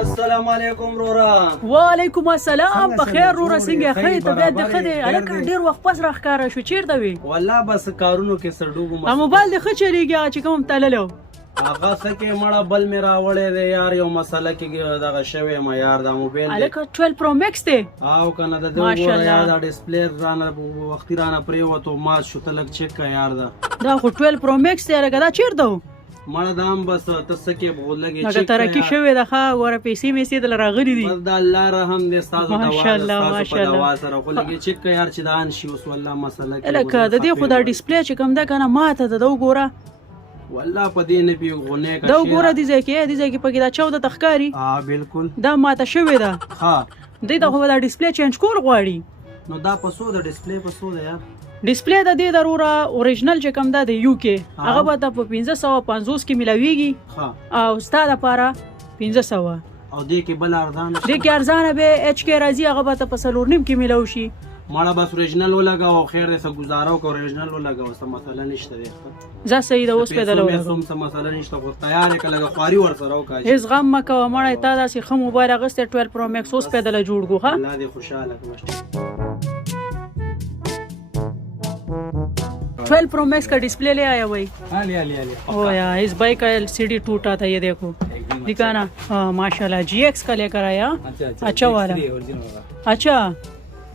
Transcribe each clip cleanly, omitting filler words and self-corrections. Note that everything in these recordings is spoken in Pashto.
السلام علیکم رورا. وعلیکم السلام. بخیر رورا، څنګه خې طبيعت د خدای الکه ډیر وخت پس راخکاره شو. چیرته وي؟ والله بس کارونو کې سړډوبو ما موبایل د خ چلیږي چې کوم تللو هغه سکه مړه بل می راوړې دی یار. یو مسله کې دغه شوی ما یار دا موبایل الکه 12 پرو میکس دی او کنه د دوه یار دا ډسپلی رانه وختي رانه پریوتو ما شو تلک چک یار دا خو 12 پرو میکس دی. الکه دا چیرته مړه دام بس تسکه بولګي چې ترکی شوی د ښه ور پیسې می سي د راغلي دي. د الله رحم دې استاد او ماشاءالله سره خو لګي چک یار چې دان شي اوس والله مسله کې الکه د دې خو دا ډسپلی چې کوم دا کنه ماته د وګوره والله په دې نه پیغونه کا دا وګوره دي ځکه پکې دا 14 تخکاری. بالکل دا ماته شوی دا. ها دې دا خو دا ډسپلی چینج کول غواړي. نو دا په سو د ډسپلی په سو ده یار. ډسپلی د دې ضروره اوریجنل چې کوم دا د یو کې هغه به د 1550 کې ملاويږي. ها او ستاده لپاره 1500 او دې کې بل ارزان دې کې ارزانه به اچ کې راځي هغه به په سلورنیم کې ملاوي شي. ماړه بس اوریجنل ولګاو خیر دې څه گزارو کو اوریجنل ولګاو څه مثلا نشته دی. زه صحیح ده اوس په دلو څه مثلا نشته خو تیار کله خواري ور سره وکړي. هیڅ غم مکه مړه تا داسې خمو موبایل غسته 12 پرو میکس اوس په دل جوړ غو. ها الله دې خوشاله کړي. 12 pro max का डिस्प्ले ले आया भाई. ले ओ यार इस बाइक का LCD टूटा था ये देखो दिखाना. हाँ माशाल्लाह GX का लेकर आया. अच्छा वाला. अच्छा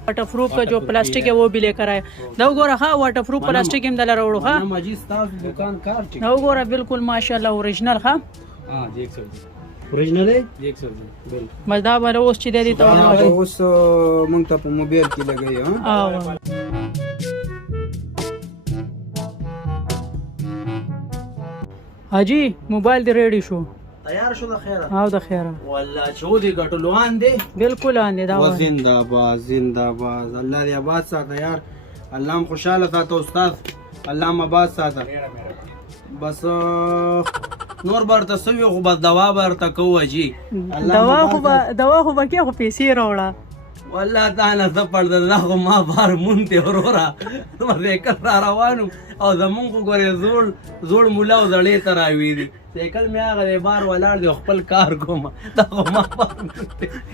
वाटर प्रूफ का जो प्लास्टिक है वो भी लेकर आया. दो गोरा हाँ वाटर प्रूफ प्लास्टिक में डाला रोड. हाँ दो गोरा बिल्कुल माशाल्लाह ओरिजिनल. हाँ ओरिजिनल है मजदा वाला उस चीज़ दे दी तो उस मंगता पे मोबाइल की लगाई. हाँ हाजी मोबाइल दे रेडी शो तैयार شو د خیره. ها د خیره والله چودي ګټلوان دي بالکل ان دا زنده‌باد زنده‌باد. الله دې آباد ساته یار. الله هم خوشاله ساته استاد. الله هم آباد ساته. بس نور برته سوي خو بس دوا برته کوه جی. دوا خو به کې خو پیسې راوړه. والله تعالی زه پړد دا خو ما بار مونته اورورا زه کړه روانو او زمونږ ګورې زوړ مولا او زړې تر راوي دي. سیکل مې هغه بار ولاړ دی خپل کار کوم دا خو ما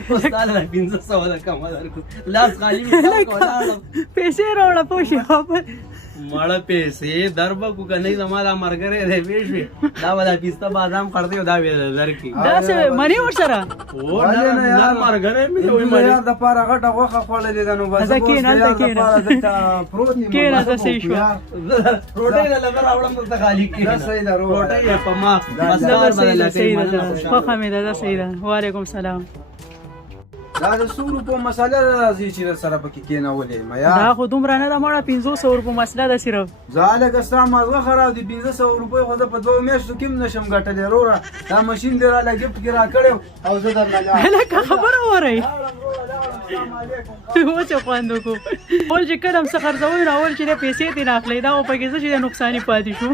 اوس تعالی 1500 دا کم درکو لاس خالی ولاړ پیسې راوړه پوښي مړه پیسې دربه کو کنه زما دا مرګره دی ویشي دا ولا پیستا بادام خرته او دا ویل درکی دا څه منی ور سره او نه یار مرګره مې وې مې د پاره غټه غوخه خولې دي نو بس کې نه دا صحیح شو. روټي له لمر اورم ته خالی کې دا صحیح ده. روټي په ما بس دا کار صحیح بدل ده. خو خمیده دا صحیح ده. وعلیکم السلام. دا د 100 روپو مساله راځي چې سره پکې کېنولې ما یا دا خو دومره نه ده مړه 500 روپو مسله ده صرف. زاله کستا مازغه خراب دي 500 روپۍ خو په 2 میاشتو کې نشم ګټلې رورا. دا ماشين دی را لګي کې را کړو او زه درنه لکه خبره وره و چې خواندو کو ول چې کلم څه خرڅوي راول چې د پیسې دې نه اخلي دا او پکې څه چې نقصان پاتې شو.